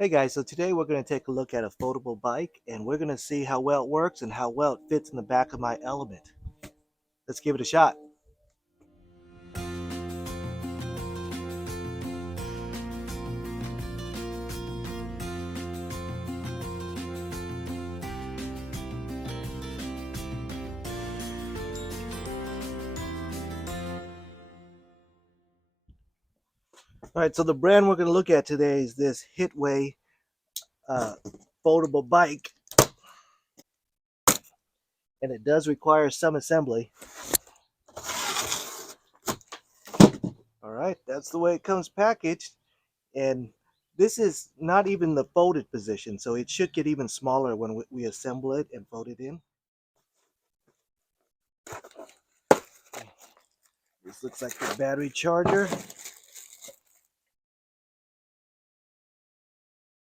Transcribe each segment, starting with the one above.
Hey guys, so today we're going to take a look at a foldable bike and we're going to see how well it works and how well it fits in the back of my Element. Let's give it a shot. Alright, so the brand we're going to look at today is this Hitway uh, foldable bike, and it does require some assembly. Alright, that's the way it comes packaged, and this is not even the folded position, so it should get even smaller when we assemble it and fold it in. This looks like the battery charger.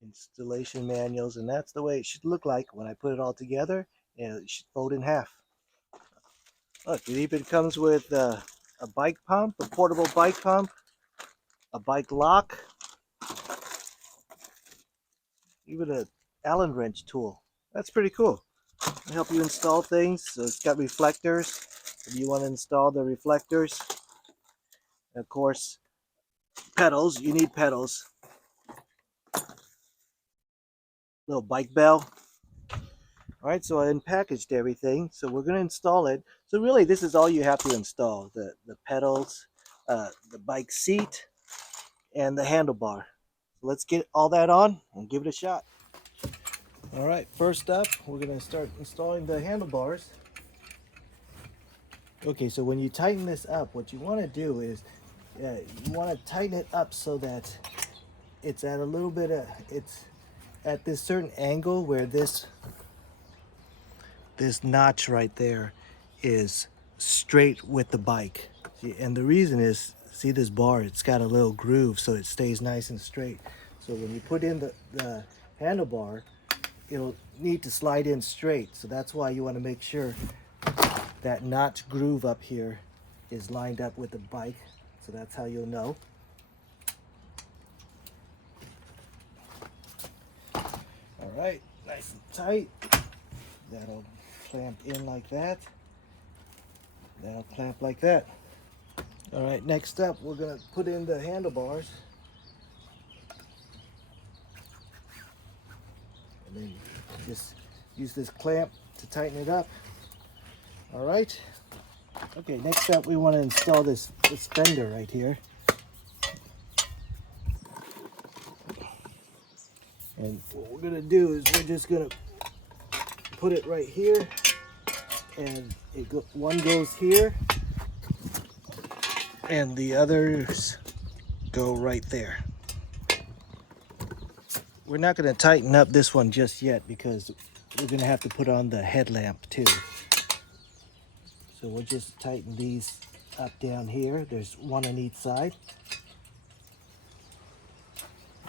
Installation manuals, and that's the way it should look like when I put it all together, and it should fold in half. Look, it even comes with a bike pump, a portable bike pump, a bike lock, even a Allen wrench tool. That's pretty cool. It'll help you install things. So it's got reflectors if you want to install the reflectors. And of course, pedals. You need pedals. Little bike bell. All right, so I unpackaged everything. So we're going to install it. So really, this is all you have to install: the pedals, the bike seat, and the handlebar. So let's get all that on and give it a shot. All right, first up, we're going to start installing the handlebars. Okay, so when you tighten this up, what you want to do is you want to tighten it up so that it's at a little bit of, it's at this certain angle where this notch right there is straight with the bike. And the reason is, see this bar, it's got a little groove so it stays nice and straight. So when you put in the handlebar, it'll need to slide in straight. So that's why you want to make sure that notch groove up here is lined up with the bike. So that's how you'll know. All right, nice and tight. That'll clamp in like that. That'll clamp like that. All right, next up, we're gonna put in the handlebars. And then just use this clamp to tighten it up. All right. Okay, next up, we want to install this fender right here. And what we're gonna do is we're just gonna put it right here, and one goes here, and the others go right there. We're not gonna tighten up this one just yet because we're gonna have to put on the headlamp too. So we'll just tighten these up down here. There's one on each side.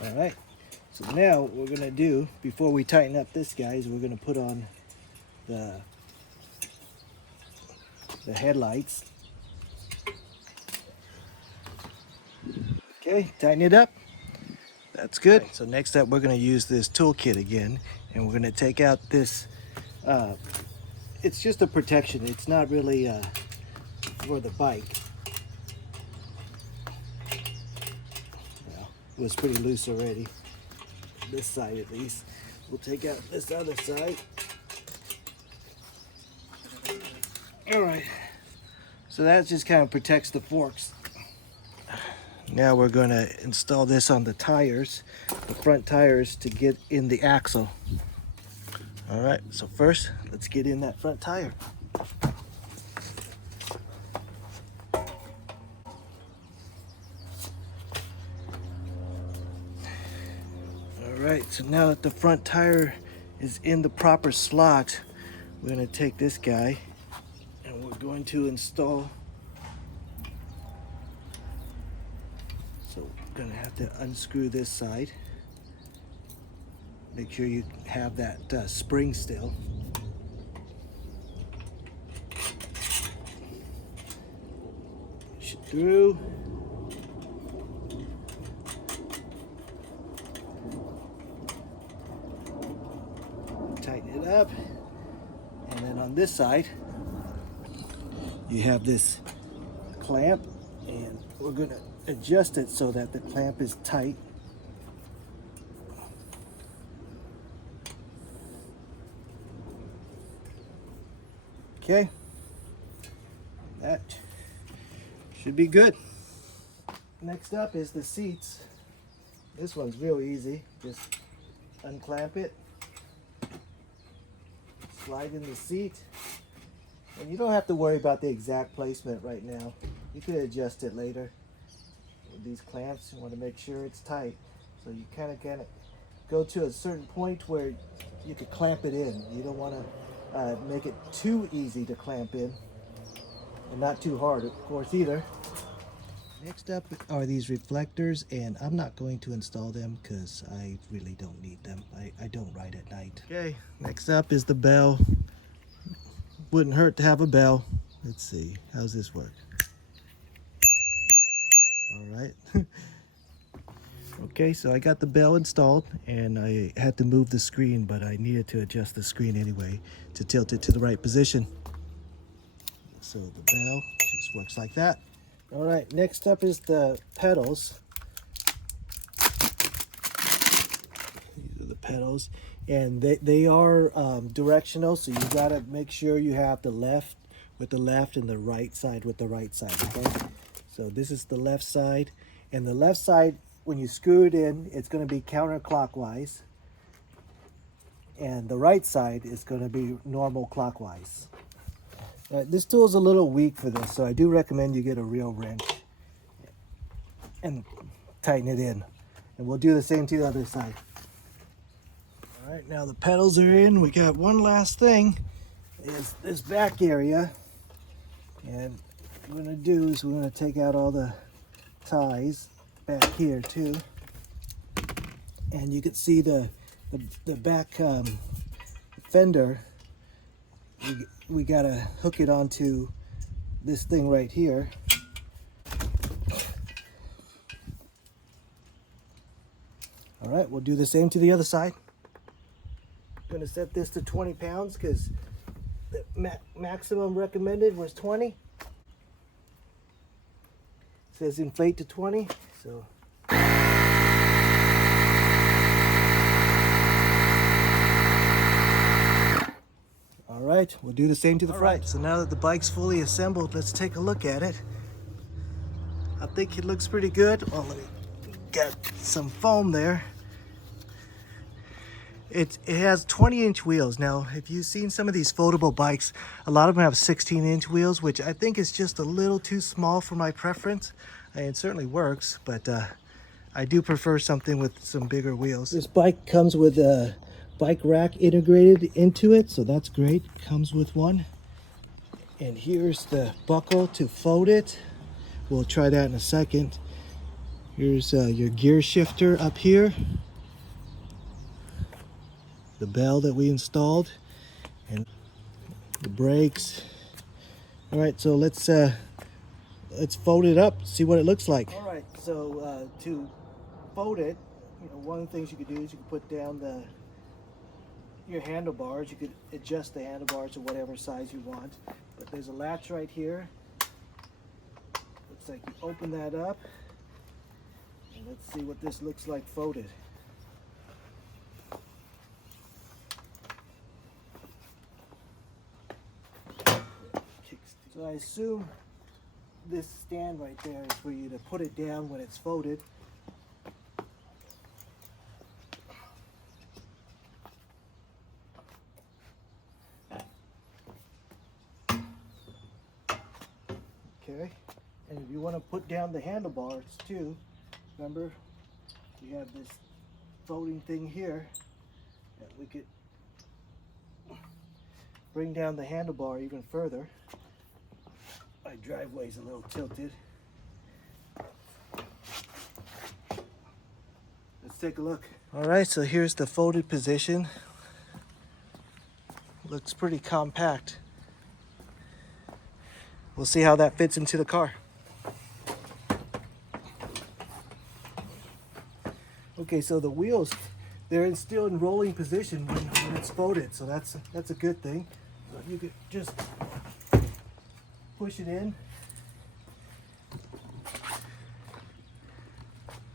All right. So now what we're gonna do, before we tighten up this guy, is we're gonna put on the headlights. Okay, tighten it up. That's good. Right, so next up, we're gonna use this toolkit again, and we're gonna take out this, it's just a protection. It's not really for the bike. Well, it was pretty loose already. This side at least. We'll take out this other side. All right, so that just kind of protects the forks. Now we're going to install this on the tires, the front tires, to get in the axle. All right, so first, let's get in that front tire. All right, so now that the front tire is in the proper slot, we're going to take this guy and we're going to install. So we're going to have to unscrew this side. Make sure you have that spring still. Push it through. tighten it up. And then on this side, you have this clamp, and we're going to adjust it so that the clamp is tight. Okay, that should be good. Next up is the seats. This one's real easy. Just unclamp it, slide in the seat, and you don't have to worry about the exact placement right now. You could adjust it later. With these clamps, you want to make sure it's tight. So you kind of go to a certain point where you could clamp it in. You don't want to make it too easy to clamp in, and not too hard, of course, either. Next up are these reflectors, and I'm not going to install them because I really don't need them. I don't ride at night. Okay, next up is the bell. Wouldn't hurt to have a bell. Let's see, how's this work? All right. Okay, so I got the bell installed, and I had to move the screen, but I needed to adjust the screen anyway to tilt it to the right position. So the bell just works like that. All right, next up is the pedals. These are the pedals, and they are directional, so you gotta make sure you have the left with the left and the right side with the right side, okay? So this is the left side, and the left side, when you screw it in, it's gonna be counterclockwise, and the right side is gonna be normal clockwise. This tool is a little weak for this, so I do recommend you get a real wrench and tighten it in. And we'll do the same to the other side. All right, now the pedals are in. We got one last thing, is this back area. And what we're gonna do is we're gonna take out all the ties back here too. And you can see the back fender. We gotta hook it onto this thing right here. All right, we'll do the same to the other side. I'm gonna set this to 20 pounds because the maximum recommended was 20. It says inflate to 20, so. All right, we'll do the same to the front. Right, so now that the bike's fully assembled, let's take a look at it. I think it looks pretty good. Well, let me get some foam there. It has 20-inch wheels. Now, if you've seen some of these foldable bikes, a lot of them have 16-inch wheels, which I think is just a little too small for my preference. It certainly works, but I do prefer something with some bigger wheels. This bike comes with a bike rack integrated into it, so that's great. Comes with one. And here's the buckle to fold it. We'll try that in a second. Here's your gear shifter up here. The bell that we installed, and the brakes. All right, so let's fold it up, see what it looks like. All right, so to fold it, one of the things you could do is you could put down your handlebars. You could adjust the handlebars to whatever size you want, but there's a latch right here. Looks like you open that up, and let's see what this looks like folded. So I assume this stand right there is for you to put it down when it's folded. Okay, and if you want to put down the handlebars too, remember you have this folding thing here that we could bring down the handlebar even further. My driveway's a little tilted. Let's take a look. All right, so here's the folded position. Looks pretty compact. We'll see how that fits into the car. Okay, so the wheels they're still in rolling position when it's folded, so that's a good thing. So you could just push it in.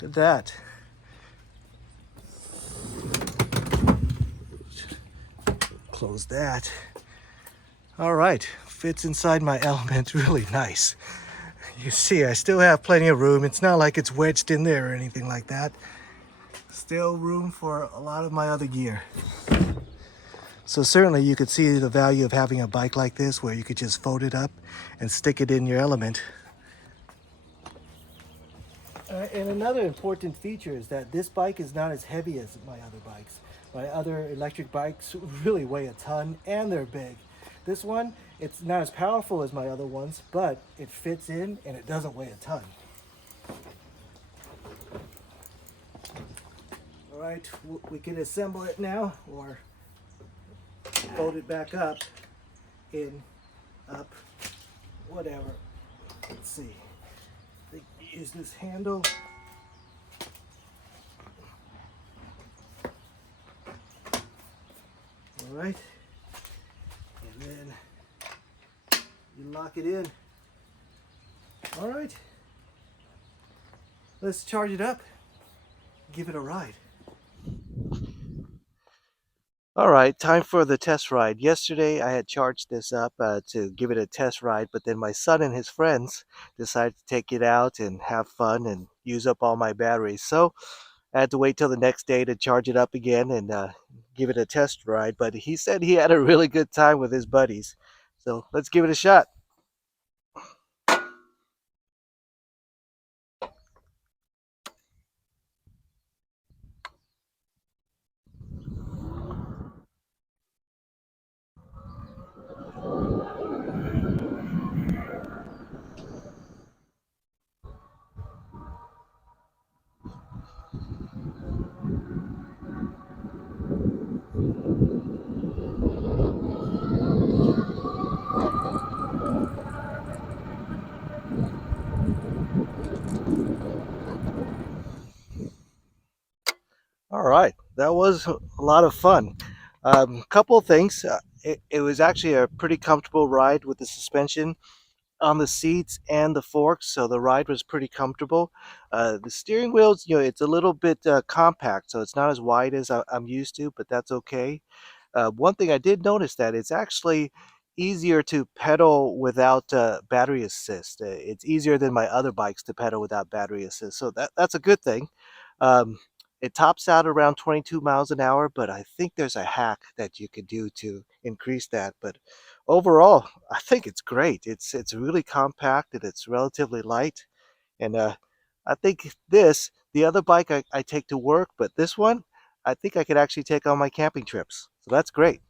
Look at that. Close that. All right, fits inside my element really nice. You see, I still have plenty of room. It's not like it's wedged in there or anything like that. Still room for a lot of my other gear. So certainly you could see the value of having a bike like this where you could just fold it up and stick it in your element. And another important feature is that this bike is not as heavy as my other bikes. My other electric bikes really weigh a ton and they're big. This one, it's not as powerful as my other ones, but it fits in and it doesn't weigh a ton. All right, we can assemble it now or fold it back up, in, up, whatever. Let's see. Use this handle. All right, and then you lock it in. All right, let's charge it up, give it a ride. All right, time for the test ride. Yesterday I had charged this up to give it a test ride, but then my son and his friends decided to take it out and have fun and use up all my batteries. So I had to wait till the next day to charge it up again and give it a test ride. But he said he had a really good time with his buddies. So let's give it a shot. All right, that was a lot of fun. Couple of things. It was actually a pretty comfortable ride with the suspension on the seats and the forks, so the ride was pretty comfortable. The steering wheels, it's a little bit compact, so it's not as wide as I'm used to, but that's okay. One thing I did notice that it's actually easier to pedal without battery assist. It's easier than my other bikes to pedal without battery assist, so that's a good thing. Um, it tops out around 22 miles an hour, but I think there's a hack that you could do to increase that. But overall, I think it's great. It's really compact and it's relatively light. And I think the other bike I take to work, but this one, I think I could actually take on my camping trips. So that's great.